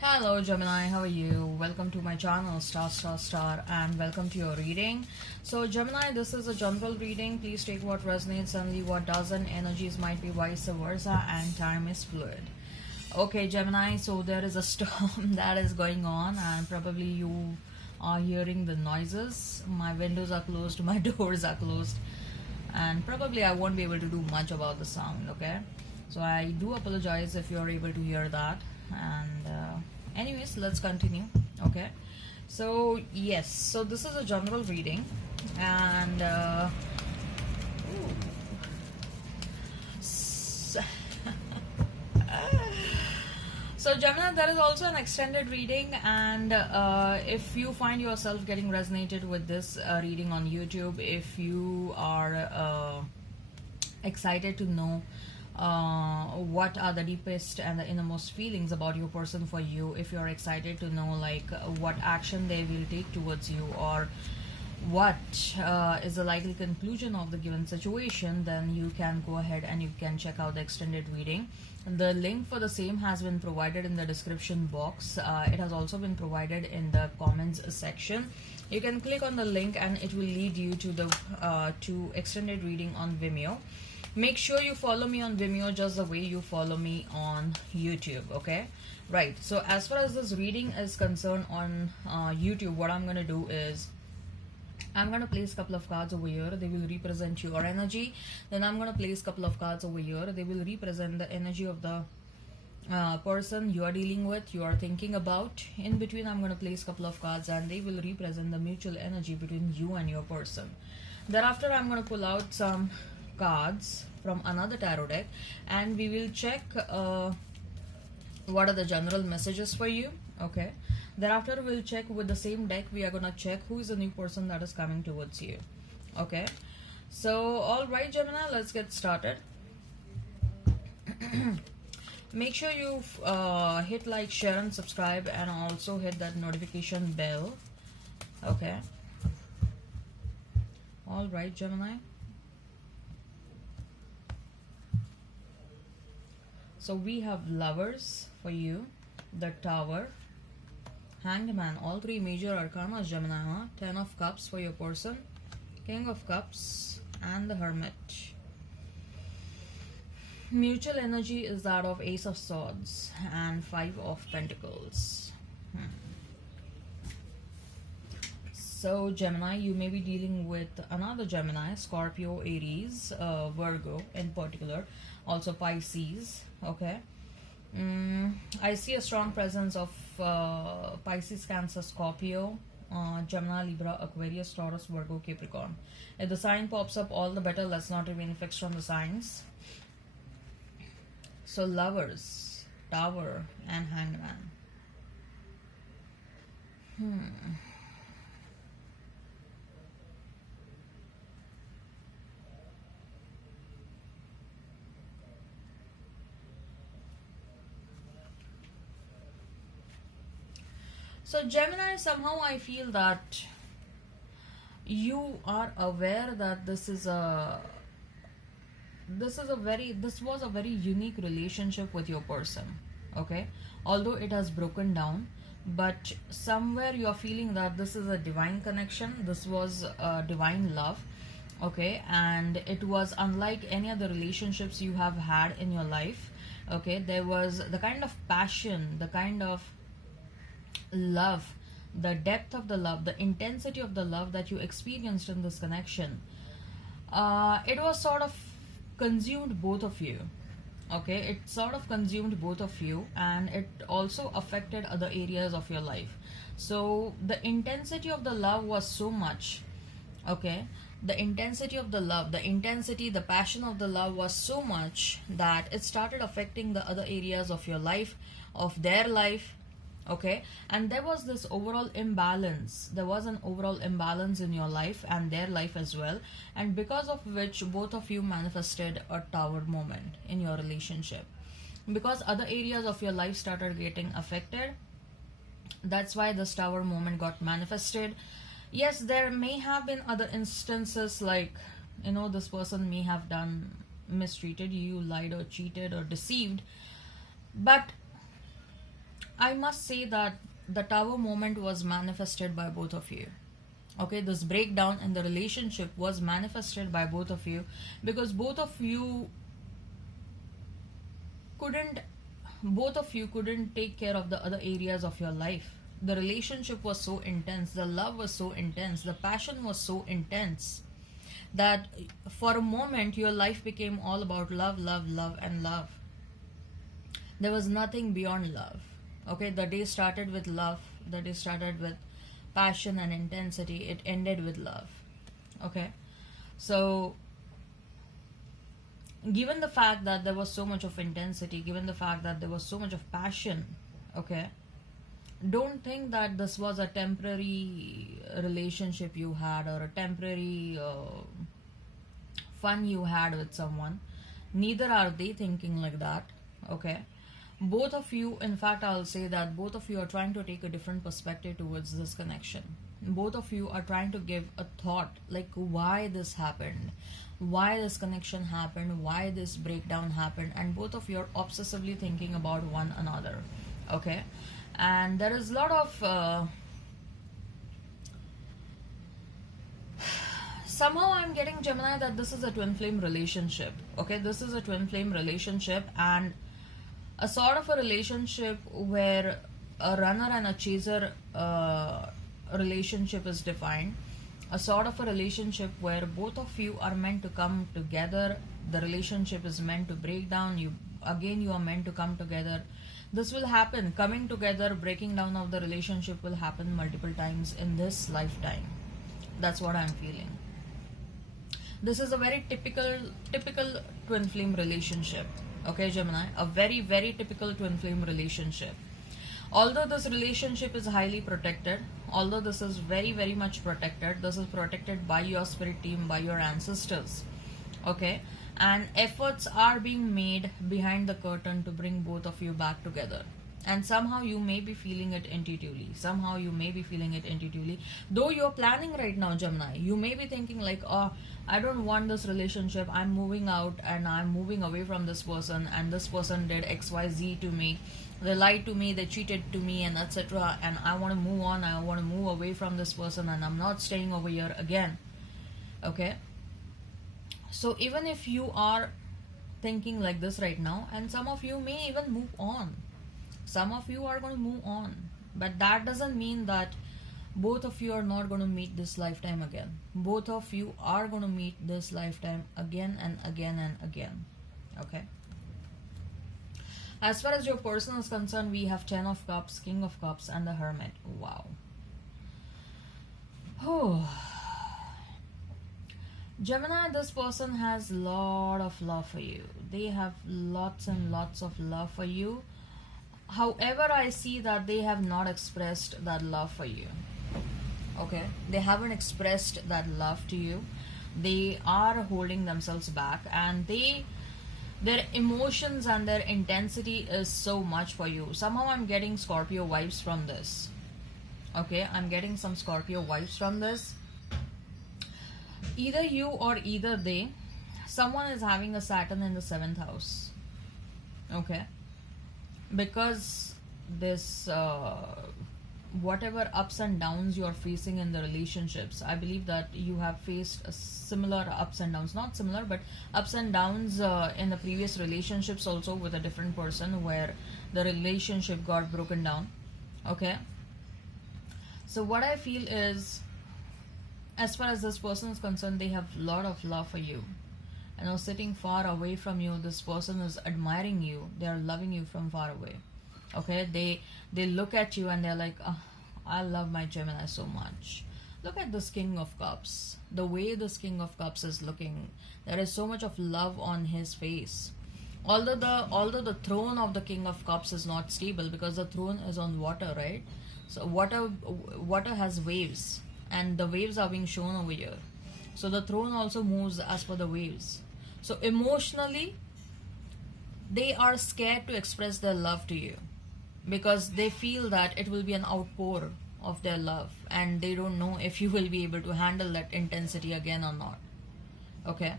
Hello Gemini, how are you? Welcome to my channel Star and welcome to your reading. So Gemini, this is a general reading. Please take what resonates and leave what doesn't. Energies might be vice versa and time is fluid. Okay Gemini, so there is a storm that is going on and probably you are hearing the noises. My windows are closed, my doors are closed, and probably I won't be able to do much about the sound, okay? So I do apologize if you're able to hear that. And anyways, let's continue, okay? So yes, so this is a general reading, and so Gemini, there is also an extended reading, and if you find yourself getting resonated with this reading on YouTube, if you are excited to know what are the deepest and the innermost feelings about your person for you, if you're excited to know like what action they will take towards you, or what is the likely conclusion of the given situation, then you can go ahead and you can check out the extended reading. The link for the same has been provided in the description box. It has also been provided in the comments section. You can click on the link and it will lead you to the to extended reading on Vimeo. Make sure you follow me on Vimeo just the way you follow me on YouTube, okay? Right, so as far as this reading is concerned on YouTube, what I'm going to do is I'm going to place a couple of cards over here. They will represent your energy. Then I'm going to place a couple of cards over here. They will represent the energy of the person you are dealing with, you are thinking about. In between, I'm going to place a couple of cards and they will represent the mutual energy between you and your person. Thereafter, I'm going to pull out some cards from another tarot deck and we will check what are the general messages for you, okay? Thereafter, we'll check with the same deck. We are gonna check who is the new person that is coming towards you, okay? So all right Gemini, let's get started. Make sure you hit like, share and subscribe, and also hit that notification bell, okay? All right Gemini, so we have Lovers for you, the Tower, Hanged Man, all three major arcana, Gemini, huh? 10 of Cups for your person, King of Cups, and the Hermit. Mutual energy is that of Ace of Swords and 5 of Pentacles. So Gemini, you may be dealing with another Gemini, Scorpio, Aries, Virgo in particular, also Pisces, okay? I see a strong presence of Pisces, Cancer, Scorpio, Gemini, Libra, Aquarius, Taurus, Virgo, Capricorn. If the sign pops up, all the better. Let's not remain fixed on the signs. So Lovers, Tower, and Hanged Man. So Gemini, somehow I feel that you are aware that this was a very unique relationship with your person, okay? Although it has broken down, but somewhere you are feeling that this is a divine connection, this was a divine love, okay? And it was unlike any other relationships you have had in your life, okay? There was the kind of passion, the kind of love, the depth of the love, the intensity of the love that you experienced in this connection. It was sort of consumed both of you, okay? It sort of consumed both of you, and it also affected other areas of your life. So the intensity of the love was so much, okay? The intensity of the love, the passion of the love was so much that it started affecting the other areas of your life, of their life, okay? And there was this overall imbalance. There was an overall imbalance in your life and their life as well, and because of which both of you manifested a tower moment in your relationship. Because other areas of your life started getting affected, that's why this tower moment got manifested. Yes, there may have been other instances, like, you know, this person may have done mistreated you, lied or cheated or deceived, but I must say that the tower moment was manifested by both of you. Okay, this breakdown in the relationship was manifested by both of you, because couldn't both of you couldn't take care of the other areas of your life. The relationship was so intense, the love was so intense, the passion was so intense that for a moment your life became all about love, love, love, and love. There was nothing beyond love. Okay, the day started with love, the day started with passion and intensity, it ended with love. Okay, so given the fact that there was so much of intensity, given the fact that there was so much of passion, okay, don't think that this was a temporary relationship you had, or a temporary fun you had with someone. Neither are they thinking like that. Okay, both of you, in fact, I'll say that both of you are trying to take a different perspective towards this connection. Both of you are trying to give a thought, like why this happened, why this connection happened, why this breakdown happened, and both of you are obsessively thinking about one another. Okay, and there is a lot of somehow I'm getting, Gemini, that this is a twin flame relationship. Okay, this is a twin flame relationship, and a sort of a relationship where a runner and a chaser relationship is defined. A sort of a relationship where both of you are meant to come together. The relationship is meant to break down. You are meant to come together. This will happen. Coming together, breaking down of the relationship will happen multiple times in this lifetime. That's what I'm feeling. This is a very typical twin flame relationship. Okay, Gemini, a very, very typical twin flame relationship. Although this relationship is highly protected, although this is very, very much protected, this is protected by your spirit team, by your ancestors. Okay, and efforts are being made behind the curtain to bring both of you back together. And somehow you may be feeling it intuitively. Though you're planning right now, Gemini, you may be thinking like, oh, I don't want this relationship. I'm moving out and I'm moving away from this person, and this person did XYZ to me. They lied to me, they cheated to me, and etc. And I want to move on. I want to move away from this person, and I'm not staying over here again. Okay. So even if you are thinking like this right now, and some of you may even move on. Some of you are going to move on, but that doesn't mean that both of you are not going to meet this lifetime again. Both of you are going to meet this lifetime again and again and again. Okay. As far as your person is concerned, we have 10 of Cups, King of Cups, and the Hermit. Wow. Oh. Gemini, this person has a lot of love for you. They have lots and lots of love for you. However, I see that they have not expressed that love for you. Okay, they haven't expressed that love to you. They are holding themselves back, and their emotions and their intensity is so much for you. Somehow I'm getting Scorpio vibes from this. Okay, I'm getting some Scorpio vibes from this. Either you or either they, someone is having a Saturn in the 7th house. Okay, because this whatever ups and downs you are facing in the relationships, I believe that you have faced a similar ups and downs, not similar but ups and downs in the previous relationships also with a different person, where the relationship got broken down. Okay, so what I feel is, as far as this person is concerned, they have a lot of love for you. You know, sitting far away from you, this person is admiring you. They are loving you from far away. Okay, they look at you and they're like, oh, I love my Gemini so much. Look at this King of Cups. The way this King of Cups is looking, there is so much of love on his face. Although the throne of the King of Cups is not stable, because the throne is on water, right? So water has waves, and the waves are being shown over here. So the throne also moves as per the waves. So emotionally, they are scared to express their love to you, because they feel that it will be an outpour of their love, and they don't know if you will be able to handle that intensity again or not. Okay,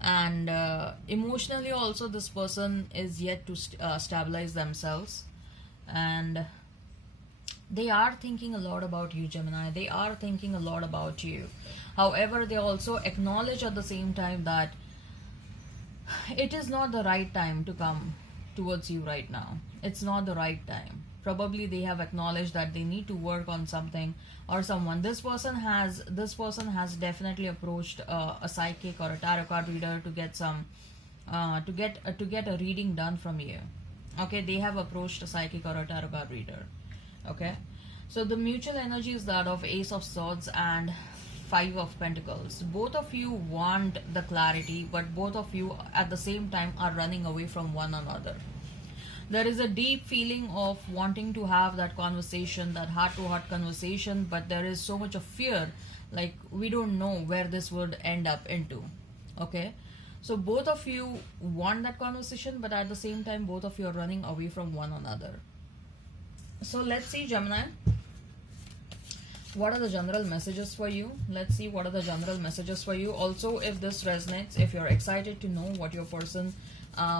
and emotionally also, this person is yet to stabilize themselves. and they are thinking a lot about you, Gemini. They are thinking a lot about you. However, they also acknowledge at the same time that it is not the right time to come towards you right now. It's not the right time. Probably they have acknowledged that they need to work on something or someone. This person has definitely approached a psychic or a tarot card reader to get some to get a reading done from you. Okay, they have approached a psychic or a tarot card reader. Okay, so the mutual energy is that of Ace of Swords and Five of Pentacles. Both of you want the clarity, but both of you at the same time are running away from one another. There is a deep feeling of wanting to have that conversation, that heart to heart conversation, but there is so much of fear, like we don't know where this would end up into. Okay, so both of you want that conversation, but at the same time both of you are running away from one another. So let's see, Gemini, what are the general messages for you. Let's see what are the general messages for you. Also, if this resonates, if you're excited to know what your person,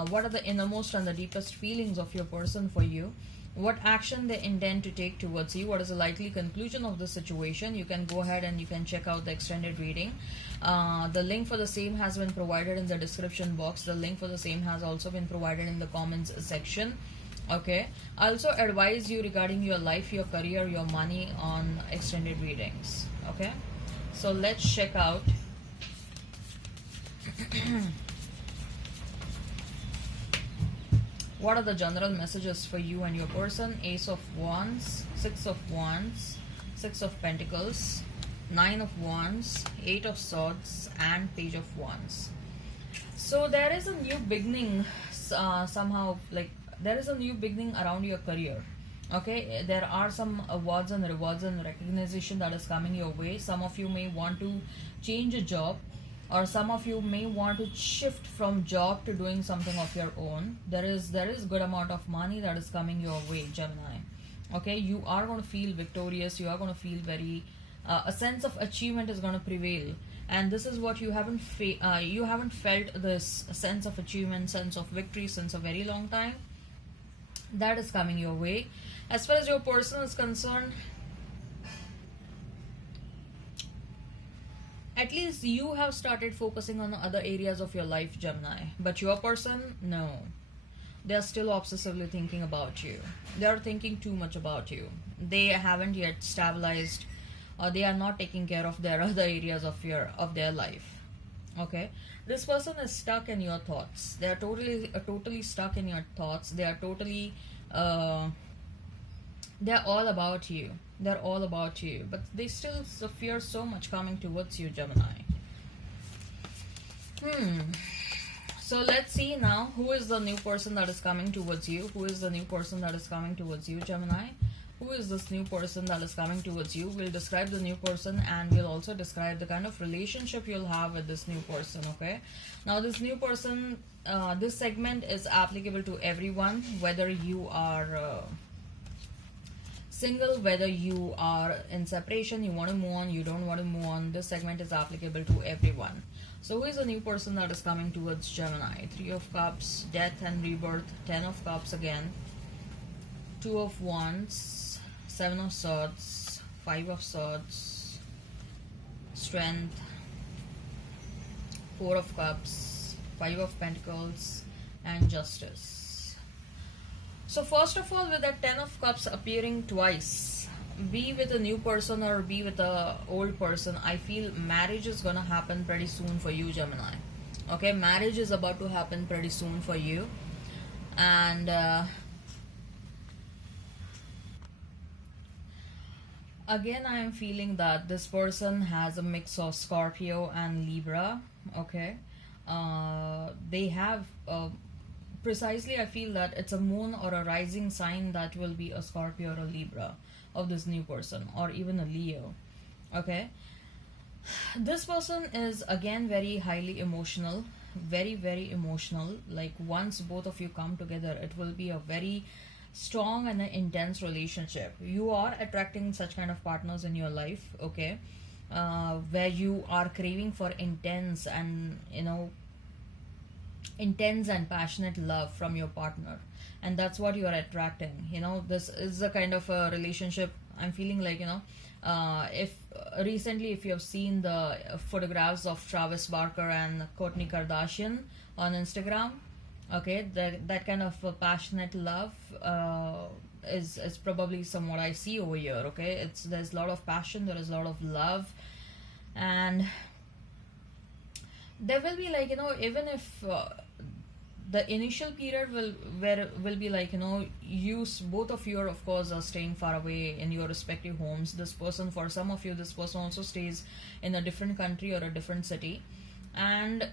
what are the innermost and the deepest feelings of your person for you, what action they intend to take towards you, what is the likely conclusion of the situation, you can go ahead and you can check out the extended reading. The link for the same has been provided in the description box. The link for the same has also been provided in the comments section. Okay, I also advise you regarding your life, your career, your money on extended readings. Okay, so let's check out what are the general messages for you and your person. Ace of Wands, Six of Wands, Six of Pentacles, Nine of Wands, Eight of Swords, and Page of Wands. So there is a new beginning, somehow, like there is a new beginning around your career. Okay, there are some awards and rewards and recognition that is coming your way. Some of you may want to change a job, or some of you may want to shift from job to doing something of your own. There is good amount of money that is coming your way, Gemini. Okay, you are going to feel victorious. You are going to feel very a sense of achievement is going to prevail, and this is what you haven't felt this sense of achievement, sense of victory since a very long time. That is coming your way. As far as your person is concerned, at least you have started focusing on other areas of your life, Gemini. But your person, no. They are still obsessively thinking about you. They are thinking too much about you. They haven't yet stabilized, or they are not taking care of their other areas of their life. Okay, this person is stuck in your thoughts. They are totally stuck in your thoughts. They are totally they're all about you. They're all about you, but they still fear so much coming towards you, Gemini. So let's see now, who is the new person that is coming towards you. Who is the new person that is coming towards you, Gemini? Who is this new person that is coming towards you? We'll describe the new person, and we'll also describe the kind of relationship you'll have with this new person. Okay, now this new person, this segment is applicable to everyone, whether you are single, whether you are in separation, you want to move on, you don't want to move on. This segment is applicable to everyone. So who is the new person that is coming towards Gemini? Three of Cups, Death and Rebirth, Ten of Cups again, Two of Wands, Seven of Swords, Five of Swords, Strength, Four of Cups, Five of Pentacles, and Justice. So first of all, with that Ten of Cups appearing twice, be with a new person or be with a old person, I feel marriage is gonna happen pretty soon for you, Gemini. Okay, marriage is about to happen pretty soon for you. And again, I am feeling that this person has a mix of Scorpio and Libra. Okay, they have precisely, I feel that it's a moon or a rising sign that will be a Scorpio or a Libra of this new person, or even a Leo. Okay, this person is again very highly emotional, very emotional. Like once both of you come together, it will be a very strong and an intense relationship. You are attracting such kind of partners in your life. Okay, where you are craving for intense and intense and passionate love from your partner, and that's what you are attracting. This is the kind of a relationship I'm feeling like. If recently, if you have seen the photographs of Travis Barker and Kourtney Kardashian on Instagram, okay, that kind of passionate love is probably somewhat I see over here. Okay, there's a lot of passion, there is a lot of love, and there will be like, even if the initial period will be like, both of you are, of course, are staying far away in your respective homes. This person, for some of you, this person also stays in a different country or a different city, and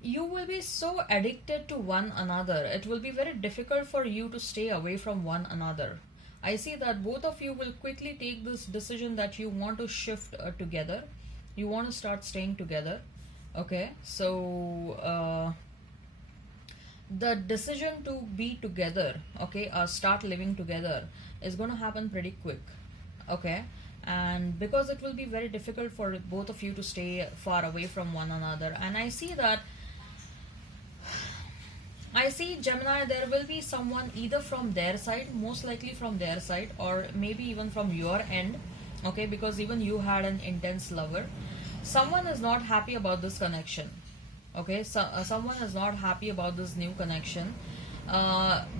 you will be so addicted to one another, it will be very difficult for you to stay away from one another. I see that both of you will quickly take this decision that you want to shift together, you want to start staying together. Okay, so the decision to be together, okay, or start living together, is going to happen pretty quick. Okay, and because it will be very difficult for both of you to stay far away from one another. And I see Gemini, there will be someone either from their side, most likely from their side, or maybe even from your end. Okay, because even you had an intense lover. Someone is not happy about this connection. Okay, so someone is not happy about this new connection,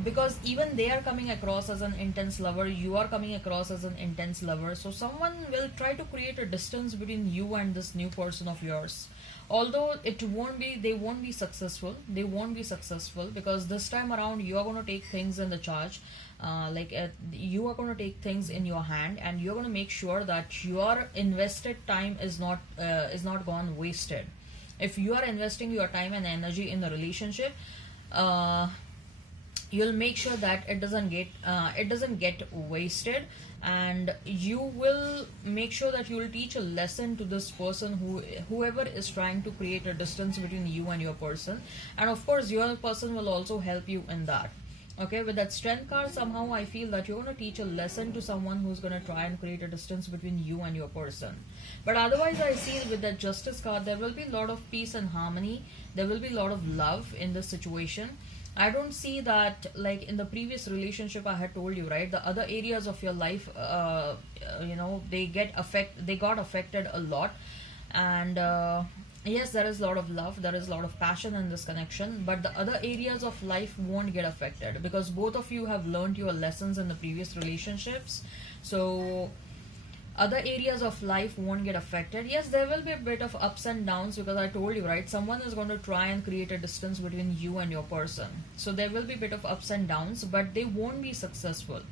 because even they are coming across as an intense lover, you are coming across as an intense lover. So someone will try to create a distance between you and this new person of yours. Although they won't be successful. They won't be successful because this time around you are going to take things in the charge. You are going to take things in your hand, and you're going to make sure that your invested time is not gone wasted. If you are investing your time and energy in the relationship, you'll make sure that it doesn't get wasted, and you will make sure that you will teach a lesson to this person, whoever is trying to create a distance between you and your person. And of course your person will also help you in that. Okay, with that Strength card, somehow I feel that you're going to teach a lesson to someone who's going to try and create a distance between you and your person. But otherwise, I see with that Justice card, there will be a lot of peace and harmony. There will be a lot of love in this situation. I don't see that, like in the previous relationship I had told you, right? The other areas of your life, they got affected a lot. And yes, there is a lot of love, there is a lot of passion in this connection, but the other areas of life won't get affected because both of you have learned your lessons in the previous relationships. So other areas of life won't get affected. Yes, there will be a bit of ups and downs because I told you, right? Someone is going to try and create a distance between you and your person. So there will be a bit of ups and downs, but they won't be successful.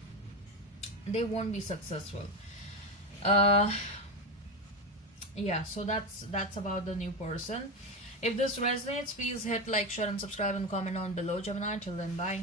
They won't be successful. Yeah, so that's about the new person. If this resonates, please hit like, share and subscribe and comment down below, Gemini. Till then, bye.